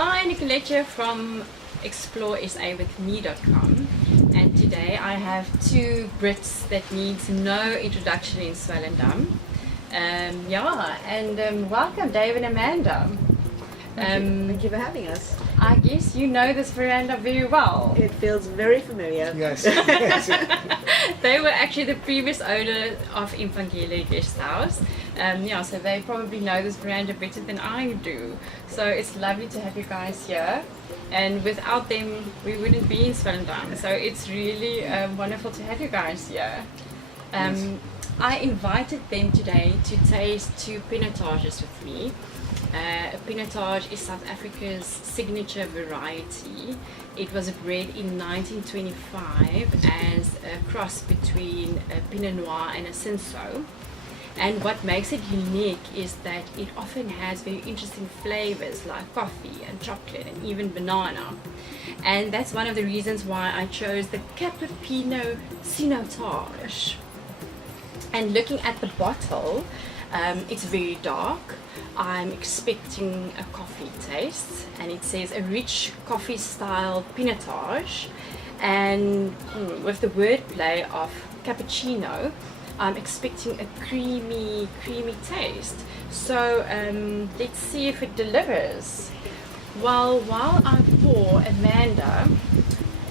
Hi, Nicolette from exploresawithme.com, and today I have two Brits that needs no introduction in Swellendam. Welcome David and Amanda. Thank you for having us. I guess you know this veranda very well. It feels very familiar. Yes. They were actually the previous owner of Impangele Guest House. So they probably know this veranda better than I do. So it's lovely to have you guys here. And without them, we wouldn't be in Swellendam. So it's really wonderful to have you guys here. Yes. I invited them today to taste two Pinotages with me. A Pinotage is South Africa's signature variety. It was bred in 1925 as a cross between a Pinot Noir and a Cinsault. And what makes it unique is that it often has very interesting flavors like coffee and chocolate and even banana. And that's one of the reasons why I chose the Cappuccino Pinotage. And looking at the bottle, it's very dark. I'm expecting a coffee taste, and it says a rich coffee style Pinotage, and with the wordplay of cappuccino, I'm expecting a creamy taste. So let's see if it delivers. Well, while I pour, Amanda,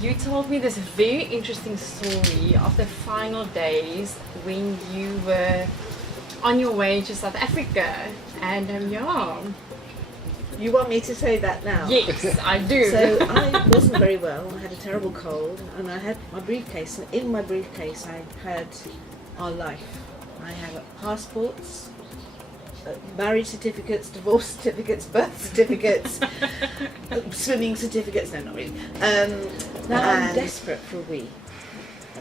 you told me this very interesting story of the final days when you were on your way to South Africa, and You want me to say that now? Yes, I do. So I wasn't very well. I had a terrible cold, and I had my briefcase, and in my briefcase I had our life. I had passports, marriage certificates, divorce certificates, birth certificates, swimming certificates. No, not really. Now I'm desperate for a wee.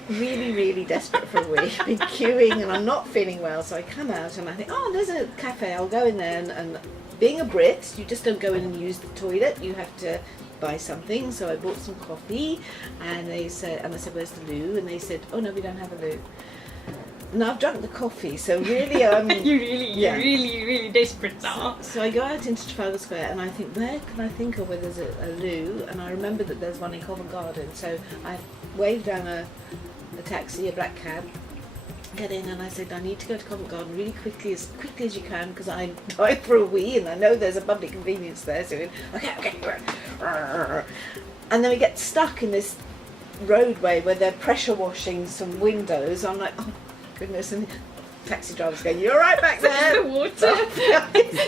Really desperate for a wee. Been queuing and I'm not feeling well, so I come out and I think, oh, there's a cafe, I'll go in there, and being a Brit, you just don't go in and use the toilet, you have to buy something. So I bought some coffee, and I said, where's the loo? And they said, oh no, we don't have a loo. Now I've drunk the coffee, so really you're really desperate now. So I go out into Trafalgar Square and I think, where can I think of where there's a loo? And I remember that there's one in Covent Garden, so I waved down a taxi, a black cab, get in, and I said, I need to go to Covent Garden really quickly as you can, because I'm going for a wee and I know there's a public convenience there. So okay. And then we get stuck in this roadway where they're pressure washing some windows. I'm like, oh goodness, and the taxi driver's going, you're right back there. The water.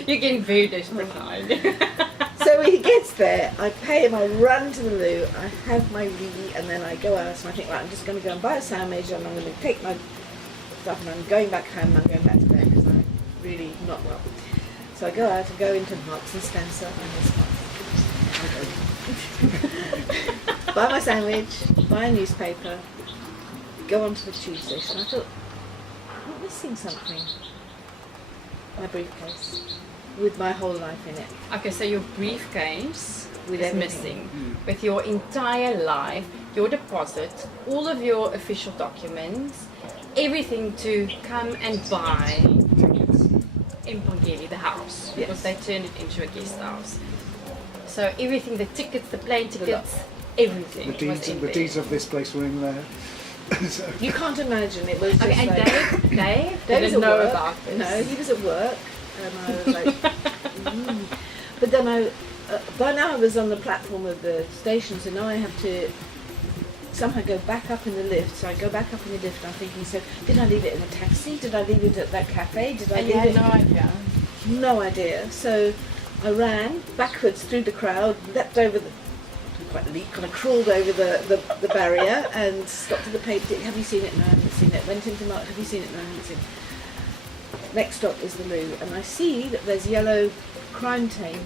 You're getting very desperate now. So he gets there, I pay him, I run to the loo, I have my wee, and then I go out and I think, right, I'm just going to go and buy a sandwich, and I'm going to take my stuff, and I'm going back home, and I'm going back to bed because I'm really not well. So I go out and go into Marks and Spencer, and I buy my sandwich, buy a newspaper, go onto the tube station. I thought, I'm missing something. My briefcase with my whole life in it. Okay, so your briefcase With is everything. missing, with your entire life, your deposit, all of your official documents, everything to come and buy in Impangele, the house, because they turned it into a guest house. So everything, the tickets, the plane tickets, everything. The deeds of this place were in there. So. You can't imagine, it was just Okay, and like... Dave Dave was didn't at know work. about this. No, he was at work, and I was like, But then by now I was on the platform of the station, so now I have to somehow go back up in the lift. So I go back up in the lift, and I'm thinking, so did I leave it in a taxi? Did I leave it at that cafe? Did I leave it? No idea. No idea. So I ran backwards through the crowd, leapt over the... quite leap, kind of crawled over the barrier and stopped at the paper. Have you seen it? No, I haven't seen it. Went into Mark. Have you seen it? No, I haven't seen it. Next stop is the loo, and I see that there's yellow crime tape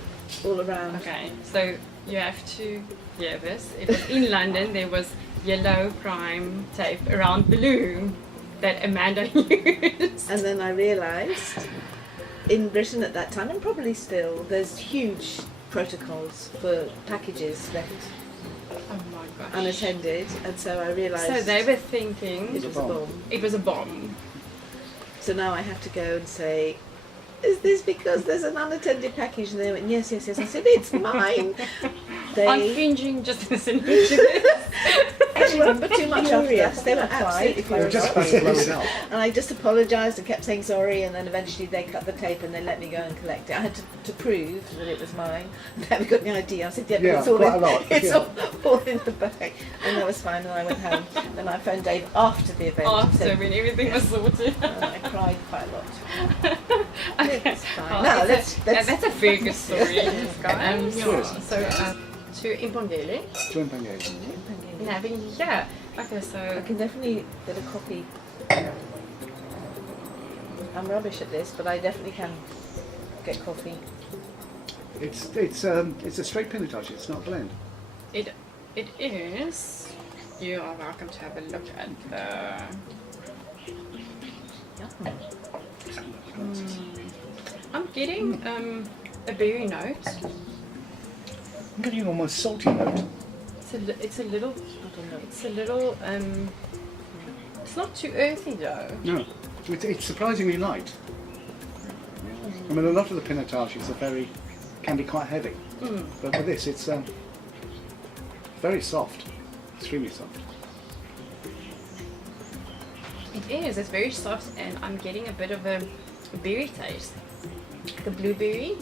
all around. Okay, so you have to hear this. It was in London, there was yellow crime tape around the loo that Amanda used. And then I realised, in Britain at that time, and probably still, there's huge protocols for packages left Oh my gosh. unattended, and so I realised So they were thinking it was a bomb. it was a bomb. So now I have to go and say, is this because there's an unattended package? And they went, yes, yes, yes. I said, it's mine. I'm They cringing just listening to this. actually remember too much after that. They were absolutely They were just furious. about to blow it up. And I just apologised and kept saying sorry, and then eventually they cut the tape and they let me go and collect it. I had to prove that it was mine. Then we got the ID. I said, yeah, but Yeah, it's all quite in, a lot, it's yeah. all in the bag. And that was fine, and I went home. Then I phoned Dave after the event. and After said, when everything was sorted. and I cried quite a lot. Okay. It's fine. Oh, No, it's let's- that's a very good story. Yes. So to Impondele. Twin Pangaea. And having, yeah. Okay, I so can definitely get a copy. I'm rubbish at this, but I definitely can get coffee. It's a straight Pinotage. It's not a blend. it is. You are welcome to have a look at the. I'm getting a berry note. I'm getting almost salty note. It's a little. I don't know. It's a little. It's not too earthy though. No, it's surprisingly light. I mean, a lot of the Pinotages can be quite heavy, but with this, it's very soft, extremely soft. It is. It's very soft, and I'm getting a bit of a berry taste. The blueberry.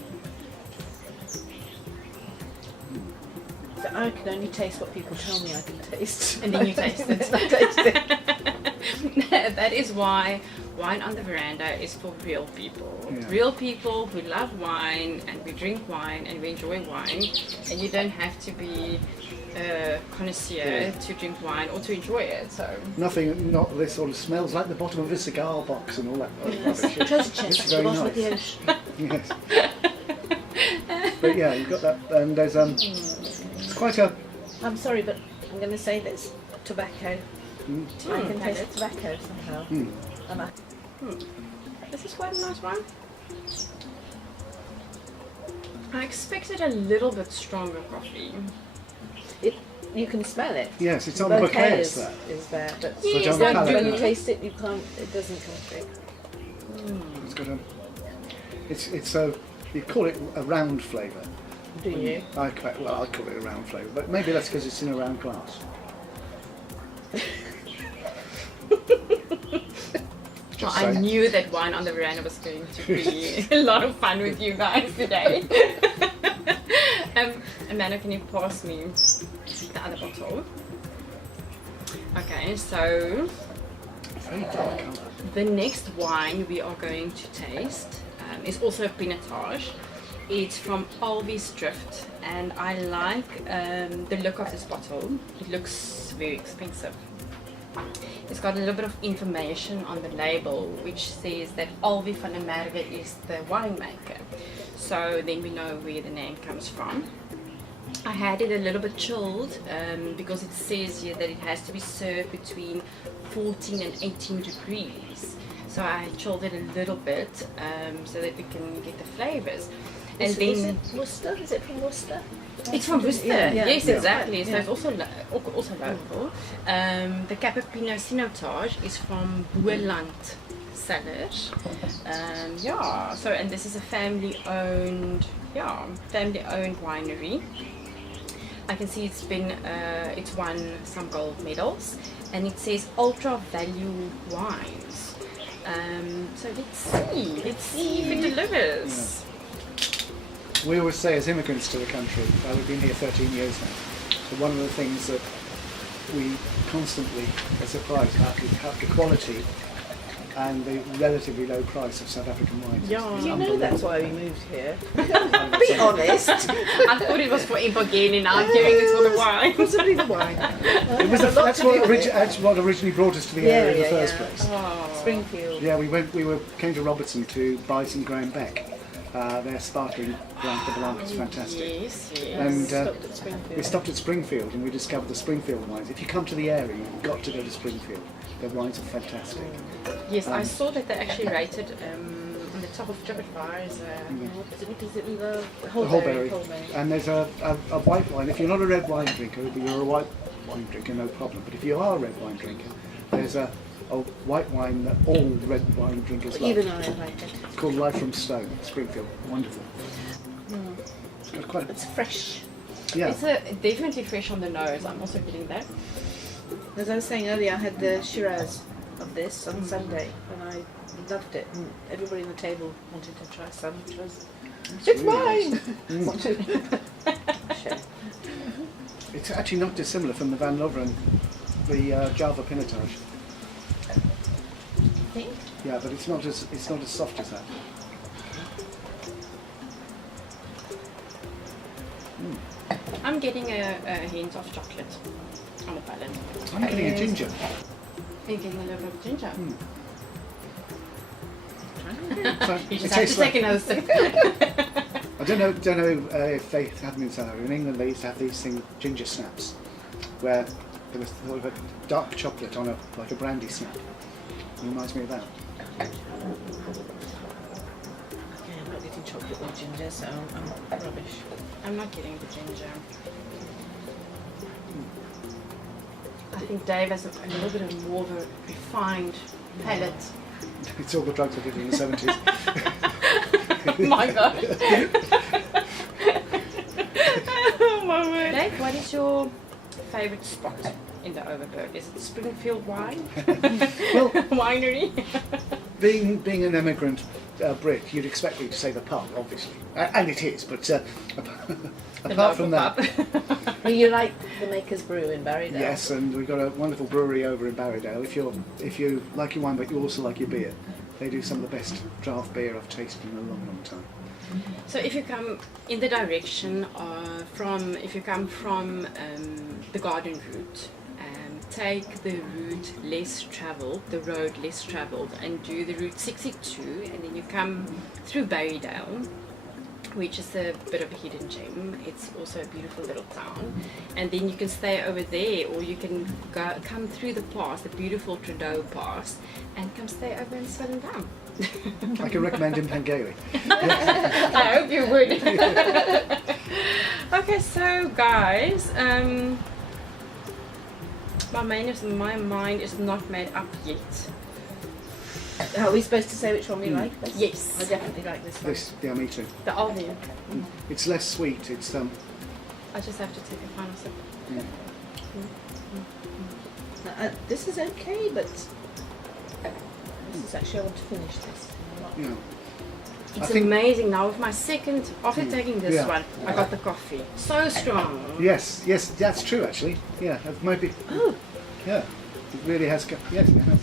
So I can only taste what people tell me I can taste. And then you taste it. Then I taste it. That is why Wine on the Veranda is for real people. Yeah. Real people who love wine, and we drink wine and we enjoy wine. And you don't have to be a connoisseur to drink wine or to enjoy it. So Not this sort of smells like the bottom of a cigar box and all that rubbish. Treasure chest It's at the very bottom of the nice. ocean. Yes. But yeah, you've got that, and there's it's quite a. I'm sorry, but I'm going to say this. Tobacco. Mm, I can taste tobacco somehow. mm. And I, this is quite a nice one. I expected a little bit stronger coffee. you can smell it. Yes, it's on The the bouquet bouquet. is, There. is there, but Yes, on the I palate. when you do. taste it, you can't. It doesn't come through. It's got a. It's a. You call it a round flavour. Do you? I call it a round flavour, but maybe that's because it's in a round glass. Well, Just I saying. knew that Wine on the Veranda was going to be a lot of fun with you guys today. Amanda, can you pass me the other bottle? Okay, so Very dark colour. the next wine we are going to taste is also a Pinotage. It's from Alvy's Drift, and I like the look of this bottle. It looks very expensive. It's got a little bit of information on the label which says that Alvy van der Merwe is the winemaker. So then we know where the name comes from. I had it a little bit chilled because it says here that it has to be served between 14 and 18 degrees. So I chilled it a little bit so that we can get the flavors. And Is then it Worcester? Is it from Worcester? it's from Worcester. Yeah. Yes, Yeah. exactly. So Yeah. it's also also local. The Cappuccino Pinotage is from Boerland Cellars. Yeah. So and this is a family-owned winery. I can see it's won some gold medals, and it says ultra value wines. So let's see if it delivers. We always say as immigrants to the country, we've been here 13 years now, so one of the things that we constantly are surprised at the quality and the relatively low price of South African wines. Yeah. It's You know unbelievable. that's why we moved here. Be honest. I thought it was for Impogeni, now I'm hearing it's for the wine. Possibly the wine. It was that's what originally brought us to the area in the first place. Oh. Springfield. Yeah, we came to Robertson to buy some Graham Beck. Their sparkling Blanc de Blanc is fantastic. Yes, yes. And Stopped at Springfield. we stopped at Springfield and we discovered the Springfield wines. If you come to the area, you've got to go to Springfield. Their wines are fantastic. Yes, I saw that they actually rated on the top of TripAdvisor as What is it? The The Holberry. Holberry. And there's a white wine. If you're not a red wine drinker, but you're a white wine drinker, no problem. But if you are a red wine drinker, there's a white wine that all red wine drinkers love. Even I like it. It's called Life from Stone, Springfield. Wonderful. It's got quite It's fresh. yeah. It's definitely fresh on the nose. I'm also getting that. As I was saying earlier, I had the Shiraz of this on Sunday, and I loved it. And everybody on the table wanted to try some, which was, it's really mine! Wanted to share. It's actually not dissimilar from the Van Loveren, the Java Pinotage. I think. Yeah, but it's not as soft as that. I'm getting a hint of chocolate on the palate. I'm getting a ginger. I'm getting a little bit of ginger. So You it just have to tastes take like, another sip. I don't know if they have them in South Africa. In England, they used to have these things, ginger snaps, where there was sort of a dark chocolate on like a brandy snap. It reminds me of that. Okay, I'm not getting chocolate or ginger, so I'm rubbish. I'm not getting the ginger. I think Dave has a little bit of more of a refined palate. It's all the drugs I did in the 70s. Oh my god. Oh my word. Dave, what is your favourite spot in the Overberg? Is it Springfield Wine? Well, Winery? being an immigrant Brit, you'd expect me to say the pub, obviously, and it is. But apart from that, Well, you like the Maker's Brew in Barrydale? yes, and we've got a wonderful brewery over in Barrydale. If you like your wine, but you also like your beer, they do some of the best draft beer I've tasted in a long, long time. So if you come in the direction if you come from the garden route, take the route less travelled, the road less travelled, and do the route 62, and then you come through Barrydale, which is a bit of a hidden gem. It's also a beautiful little town, and then you can stay over there, or you can come through the pass, the beautiful Trudeau Pass, and come stay over in Swellendam. I can recommend in Pengawi. I hope you would. Okay, so guys, my mind is not made up yet. Are we supposed to say which one we like? Best? Yes. I definitely like this one. Yeah, me too. The Aldi. It's less sweet. It's I just have to take a final sip. This is okay, but this is actually, I want to finish this. you know. It's I think- amazing now with my second, after taking this Yeah. one, I got the coffee. So strong. Yes, that's true actually. Yeah, maybe. Oh, Yeah, it really has. Yes, it has.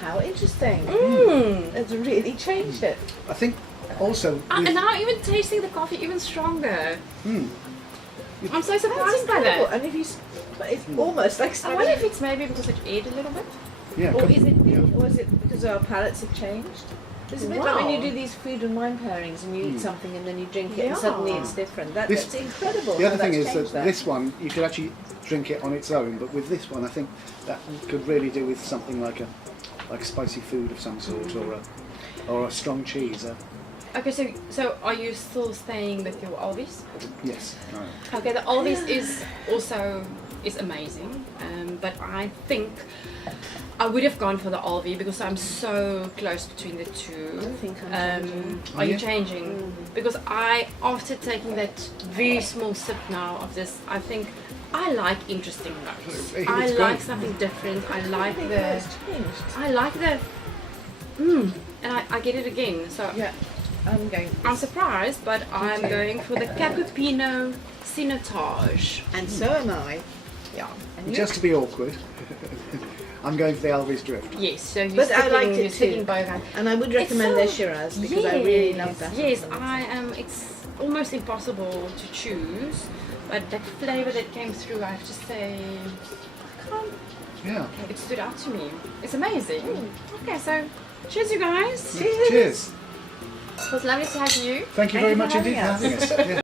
how interesting. Mmm. It's really changed it. I think also. With, And now even tasting the coffee even stronger. mm, I'm so That's surprised by incredible. that. And if you, it's almost like I wonder if it's maybe because it aired a little bit. yeah, or is it? yeah. Or is it because our palates have changed? It's a bit like when Wow. you do these food and wine pairings, and you eat something and then you drink it, and Yeah. suddenly it's different. This- That's incredible. The how other thing that's is changed that this one you could actually drink it on its own, but with this one I think that could really do with something like a spicy food of some sort or a strong cheese. Okay, so are you still staying with your Alvis? Yes. Okay, the Alvis is amazing, but I think I would have gone for the Alvi because I'm so close between the two. I think I'm changing. Oh, Are you yeah? changing? Because after taking that very small sip now of this, I think I like interesting notes. It's I great. like something different. I like think the. that's changed. I like the. And I get it again. So Yeah, I'm going. I'm surprised, but I'm going for the Cappuccino Pinotage. And so am I. Yeah. And you? Just to be awkward, I'm going for the Alvis Drift. Yes. So you're But I sticking, liked it you're sticking too. both. And I would recommend their Shiraz because I really love that. Yes, I am. It's almost impossible to choose, but that flavour that came through, I have to say, Yeah. it stood out to me. It's amazing. Okay, so cheers, you guys. Cheers. It was lovely to have you. Thank you Thank very you for much indeed for having having us. Yeah.